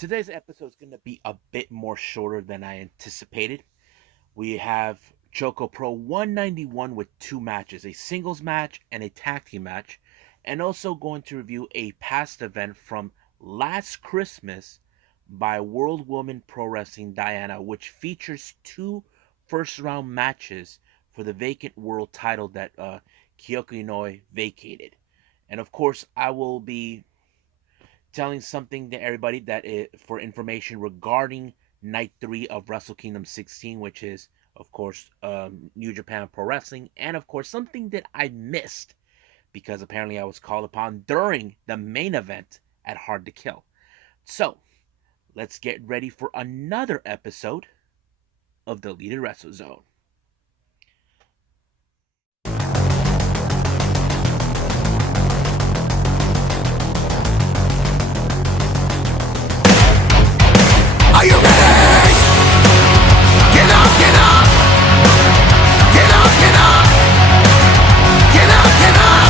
Today's episode is going to be a bit more shorter than I anticipated. We have ChocoPro 191 with two matches, a singles match and a tag team match, and also going to review a past event from last Christmas by World Woman Pro Wrestling Diana, which features two first round matches for the vacant world title that Kyoko Inoue vacated. And of course, I will be telling something to everybody for information regarding night 3 of Wrestle Kingdom 16, which is, of course, New Japan Pro Wrestling, and of course, something that I missed because apparently I was called upon during the main event at Hard to Kill. So, let's get ready for another episode of Deleted Wrestle Zone. Are you ready? Get up, get up! Get up, get up! Get up, get up!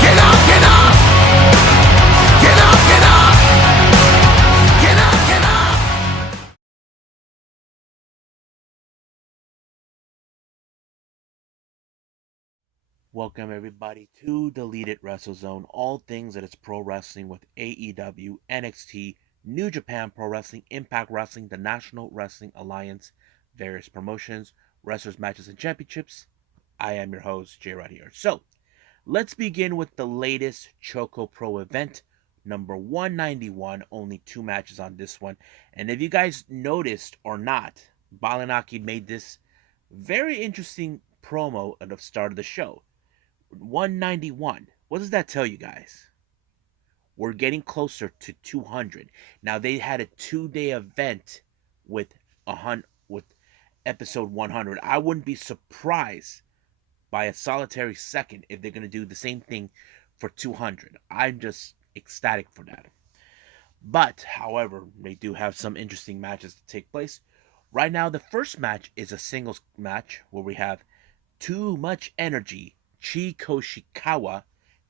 Get up, get up! Get up, get up! Get up, get up! Welcome everybody to Deleted Wrestle Zone, all things that is pro wrestling with AEW, NXT, New Japan Pro Wrestling, Impact Wrestling, the National Wrestling Alliance, various promotions, wrestlers, matches, and championships. I am your host, Jay Rod here. So, let's begin with the latest Choco Pro event, number 191. Only two matches on this one. And if you guys noticed or not, Balanaki made this very interesting promo at the start of the show. 191. What does that tell you guys? We're getting closer to 200. Now they had a 2-day event with with episode 100. I wouldn't be surprised by a solitary second if they're going to do the same thing for 200. I'm just ecstatic for that. But, however, they do have some interesting matches to take place. Right now, the first match is a singles match where we have Too Much Energy Chiko Shikawa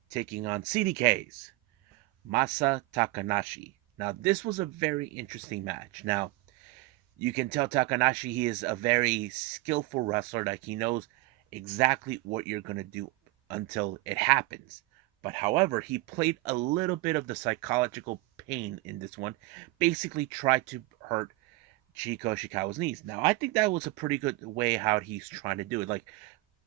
taking on CDK's Masa Takanashi. Now, this was a very interesting match. Now, you can tell Takanashi he is a very skillful wrestler, like he knows exactly what you're going to do until it happens. But however, he played a little bit of the psychological pain in this one, basically tried to hurt Chiko Shikawa's knees. Now, I think that was a pretty good way how he's trying to do it. Like,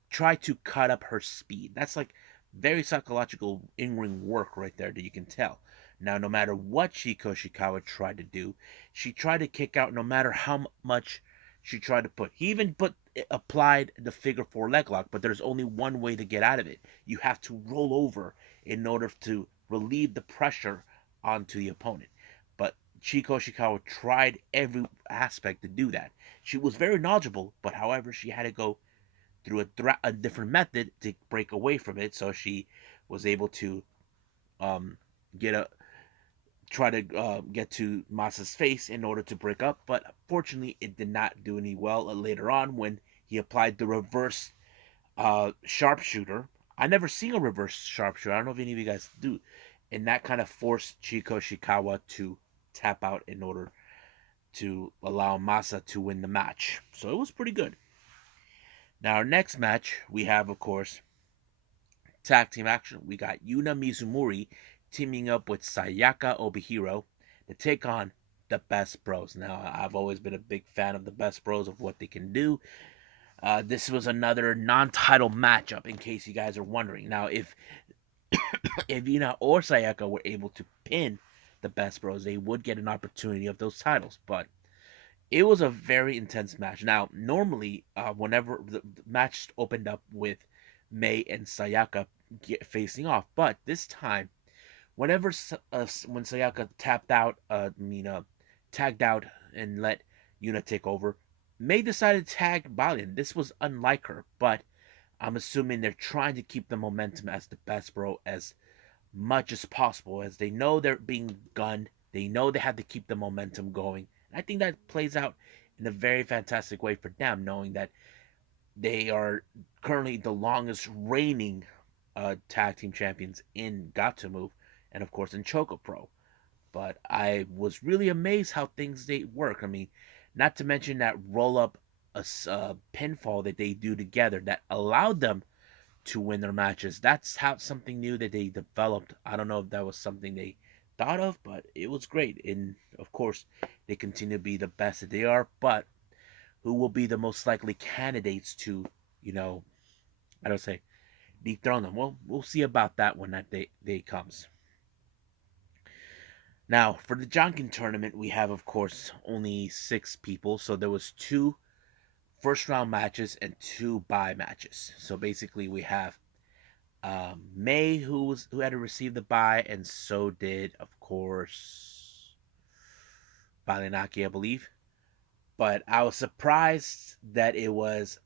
try to cut up her speed. That's like very psychological in-ring work right there that you can tell. Now, no matter what Chiko Shikawa tried to do, she tried to kick out no matter how much she tried to put. He even applied the figure four leg lock, but there's only one way to get out of it. You have to roll over in order to relieve the pressure onto the opponent. But Chiko Shikawa tried every aspect to do that. She was very knowledgeable, but however, she had to go through a different method to break away from it. So she was able to get a try to get to Masa's face in order to break up. But fortunately, it did not do any well later on when he applied the reverse sharpshooter. I never seen a reverse sharpshooter. I don't know if any of you guys do. And that kind of forced Chiko Shikawa to tap out in order to allow Masa to win the match. So it was pretty good. Now, our next match, we have, of course, tag team action. We got Yuna Mizumori teaming up with Sayaka Obihiro to take on the Best Bros. Now, I've always been a big fan of the Best Bros, of what they can do. This was another non-title matchup, in case you guys are wondering. Now, if Yuna or Sayaka were able to pin the Best Bros, they would get an opportunity of those titles. But it was a very intense match. Now, normally, whenever the match opened up with Mei and Sayaka facing off, but this time, whenever when Sayaka tagged out and let Yuna take over, Mei decided to tag Valiant. This was unlike her, but I'm assuming they're trying to keep the momentum as the Best Bro as much as possible, as they know they're being gunned. They know they have to keep the momentum going. And I think that plays out in a very fantastic way for them, knowing that they are currently the longest reigning tag team champions in Got to Move. and of course in ChocoPro. But I was really amazed how things they work. I mean, not to mention that roll up pinfall that they do together that allowed them to win their matches. That's how something new that they developed. I don't know if that was something they thought of, but it was great. And of course, they continue to be the best that they are. But who will be the most likely candidates to, you know, I don't say dethrone them? Well, we'll see about that when that day comes. Now, for the Jonkin tournament, we have, of course, only 6 people. So there was 2 first round matches and 2 bye matches. So basically, we have May, who had to receive the bye, and so did, of course, Balinaki, I believe. But I was surprised that it was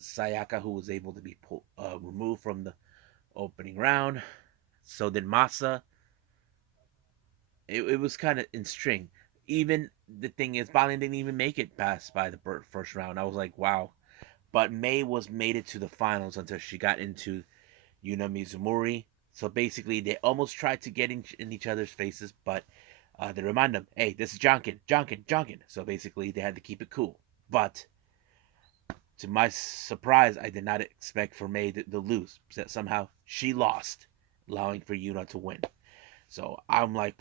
Sayaka who was able to be removed from the opening round. So did Masa. It was kind of in string. Even the thing is, Balin didn't even make it past by the first round. I was like, wow. But May was made it to the finals until she got into Yuna Mizumori. So basically, they almost tried to get in each other's faces, but they remind them, hey, this is Jonkin, Jonkin, Jonkin. So basically, they had to keep it cool. But to my surprise, I did not expect for May to lose. That somehow she lost, allowing for Yuna to win. So I'm like,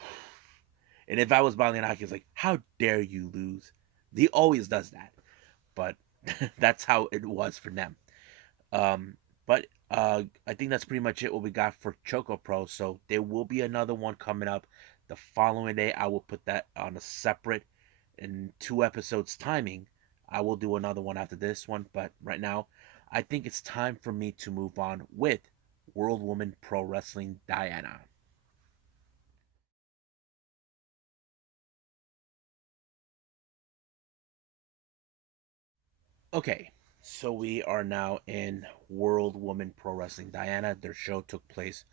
and if I was Balianaki, it's like, how dare you lose? He always does that. But that's how it was for them. But I think that's pretty much it what we got for Choco Pro. So there will be another one coming up the following day. I will put that on a separate in 2 episodes timing. I will do another one after this one, but right now I think it's time for me to move on with World Woman Pro Wrestling Diana. Okay, so we are now in World Woman Pro Wrestling Diana. Their show took place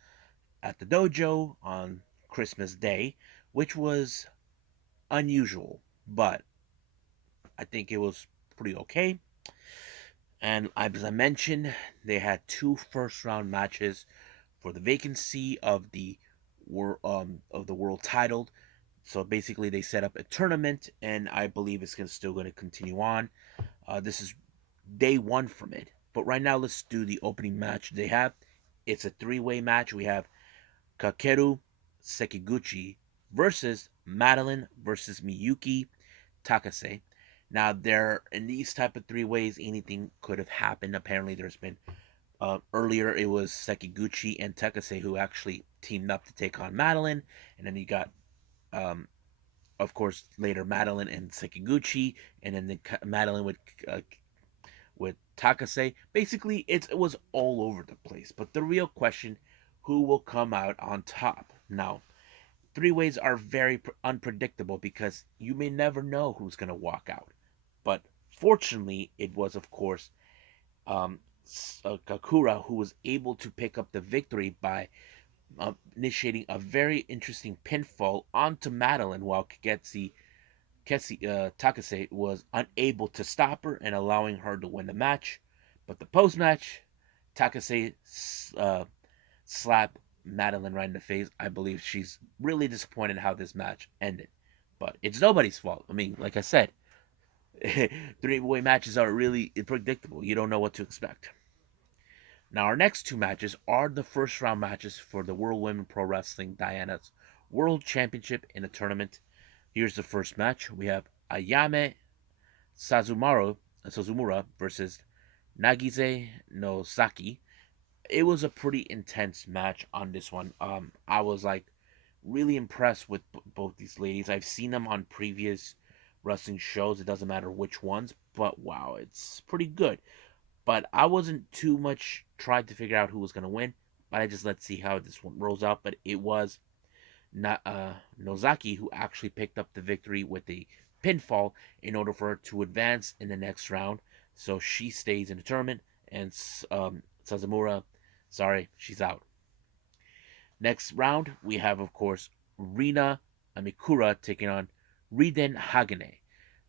at the dojo on Christmas Day, which was unusual, but I think it was pretty okay. And as I mentioned, they had 2 first round matches for the vacancy of the world title. So basically, they set up a tournament, and I believe it's still going to continue on. This is day 1 from it. But right now, let's do the opening match they have. It's a 3-way match. We have Kakeru Sekiguchi versus Madeline versus Miyuki Takase. Now, there in these type of 3 ways, anything could have happened. Apparently, there's been earlier it was Sekiguchi and Takase who actually teamed up to take on Madeline, and then you got um, of course later Madeline and Sekiguchi, and then Madeline with Takase. Basically, it was all over the place. But the real question, who will come out on top? Now, 3 ways are very unpredictable because you may never know who's going to walk out. But fortunately, it was, of course, um, Kakura who was able to pick up the victory by initiating a very interesting pinfall onto Madeline while Takase was unable to stop her and allowing her to win the match. But the post match, Takase slapped Madeline right in the face. I believe she's really disappointed how this match ended. But it's nobody's fault. I mean, like I said, 3-way matches are really predictable. You don't know what to expect. Now, our next 2 matches are the first round matches for the World Women Pro Wrestling Diana's World Championship in a tournament. Here's the first match. We have Ayame Sazumura versus Nagise no Saki. It was a pretty intense match on this one. I was like really impressed with both these ladies. I've seen them on previous wrestling shows. It doesn't matter which ones, but wow, it's pretty good. But I wasn't too much trying to figure out who was gonna win. But I just let's see how this one rolls out. But it was Nozaki who actually picked up the victory with a pinfall in order for her to advance in the next round. So she stays in the tournament, and Sazamura, sorry, she's out. Next round, we have, of course, Rina Amikura taking on Riden Hagane.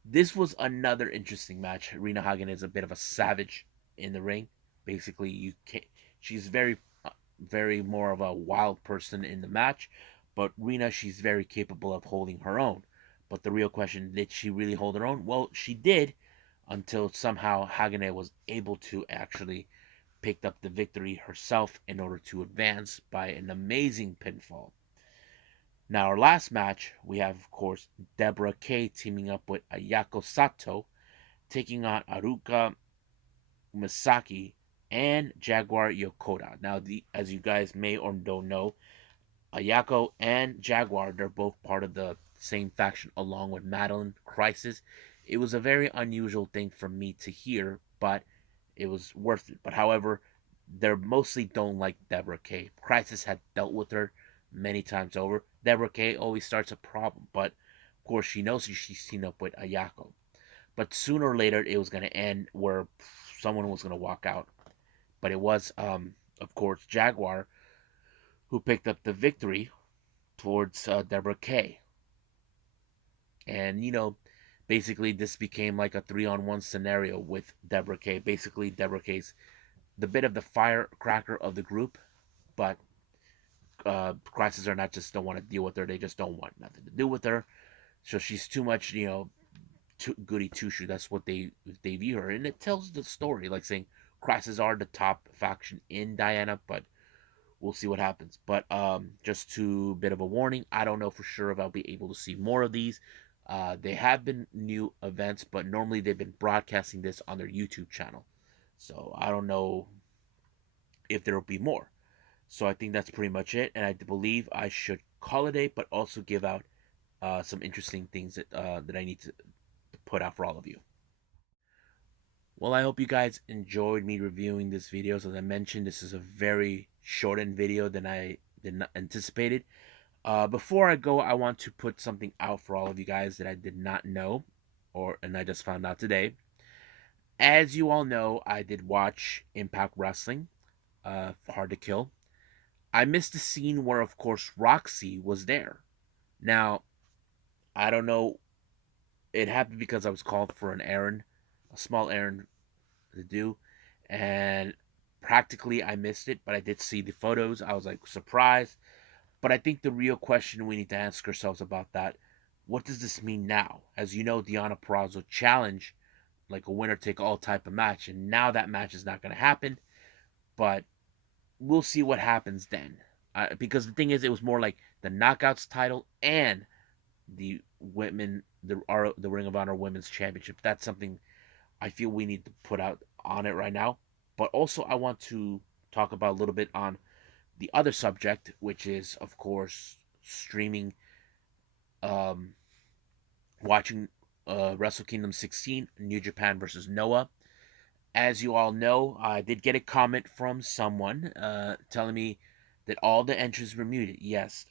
This was another interesting match. Rina Hagane is a bit of a savage in the ring. Basically, you can't. She's very, very more of a wild person in the match, But Rina, she's very capable of holding her own. But the real question, did she really hold her own? Well, she did, until somehow Hagane was able to actually pick up the victory herself in order to advance by an amazing pinfall. Now, our last match, we have, of course, Deborah Kay teaming up with Ayako Sato, taking on Aruka Misaki and Jaguar Yokota. Now, as you guys may or don't know, Ayako and Jaguar, they're both part of the same faction along with Madeline Crisis. It was a very unusual thing for me to hear, but it was worth it. But however, they mostly don't like Deborah Kay. Crisis had dealt with her many times over. Deborah Kay always starts a problem, but of course she knows she's teamed up with Ayako. But sooner or later it was going to end where someone was going to walk out. But it was, of course, Jaguar who picked up the victory towards Deborah Kay. And, basically this became like a 3-on-1 scenario with Deborah Kay. Basically, Deborah Kay's the bit of the firecracker of the group, but Crisis are not just don't want to deal with her. They just don't want nothing to do with her. So she's too much, goody two shoe. That's what they view her, and it tells the story. Like saying Crisis are the top faction in Diana, but we'll see what happens. But just to bit of a warning, I don't know for sure if I'll be able to see more of these. They have been new events, but normally they've been broadcasting this on their YouTube channel. So I don't know if there will be more. So I think that's pretty much it, and I believe I should call it a, but also give out some interesting things that I need to put out for all of you. Well, I hope you guys enjoyed me reviewing this video. As I mentioned, this is a very shortened video than I did not anticipated. Before I go, I want to put something out for all of you guys that I did not know, and I just found out today. As you all know, I did watch Impact Wrestling, Hard to Kill. I missed the scene where, of course, Roxy was there. Now, I don't know. It happened because I was called for an errand, a small errand to do, and practically I missed it, but I did see the photos. I was like surprised. But I think the real question we need to ask ourselves about that, what does this mean now? As you know, Deonna Purrazzo challenged like a winner take all type of match, and now that match is not going to happen. But we'll see what happens then. Because the thing is, it was more like the Knockouts title and the the Ring of Honor Women's Championship. That's something I feel we need to put out on it right now. But also, I want to talk about a little bit on the other subject, which is, of course, streaming, um, watching Wrestle Kingdom 16, New Japan versus Noah. As you all know, I did get a comment from someone telling me that all the entries were muted. Yes,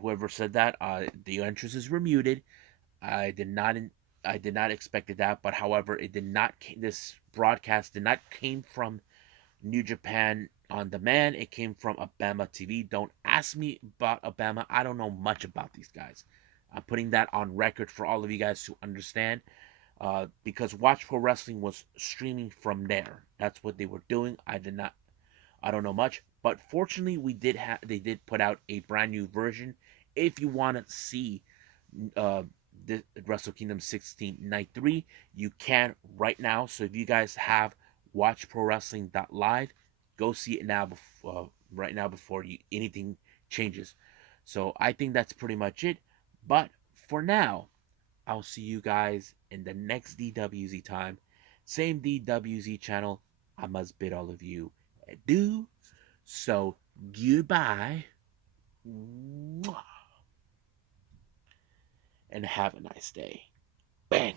whoever said that, the entrances were muted. I did not, I did not expect that, but however, it did not. This broadcast did not came from New Japan on demand. It came from Abama TV. Don't ask me about Abama. I don't know much about these guys. I'm putting that on record for all of you guys to understand. Because Watch Pro Wrestling was streaming from there. That's what they were doing. I don't know much, but fortunately, they did put out a brand new version. If you want to see uh, the Wrestle Kingdom 16 Night 3, you can right now. So if you guys have watchprowrestling.live, go see it now, right now before anything changes. So I think that's pretty much it. But for now, I'll see you guys in the next DWZ time. Same DWZ channel. I must bid all of you adieu. So goodbye. And have a nice day. Bang.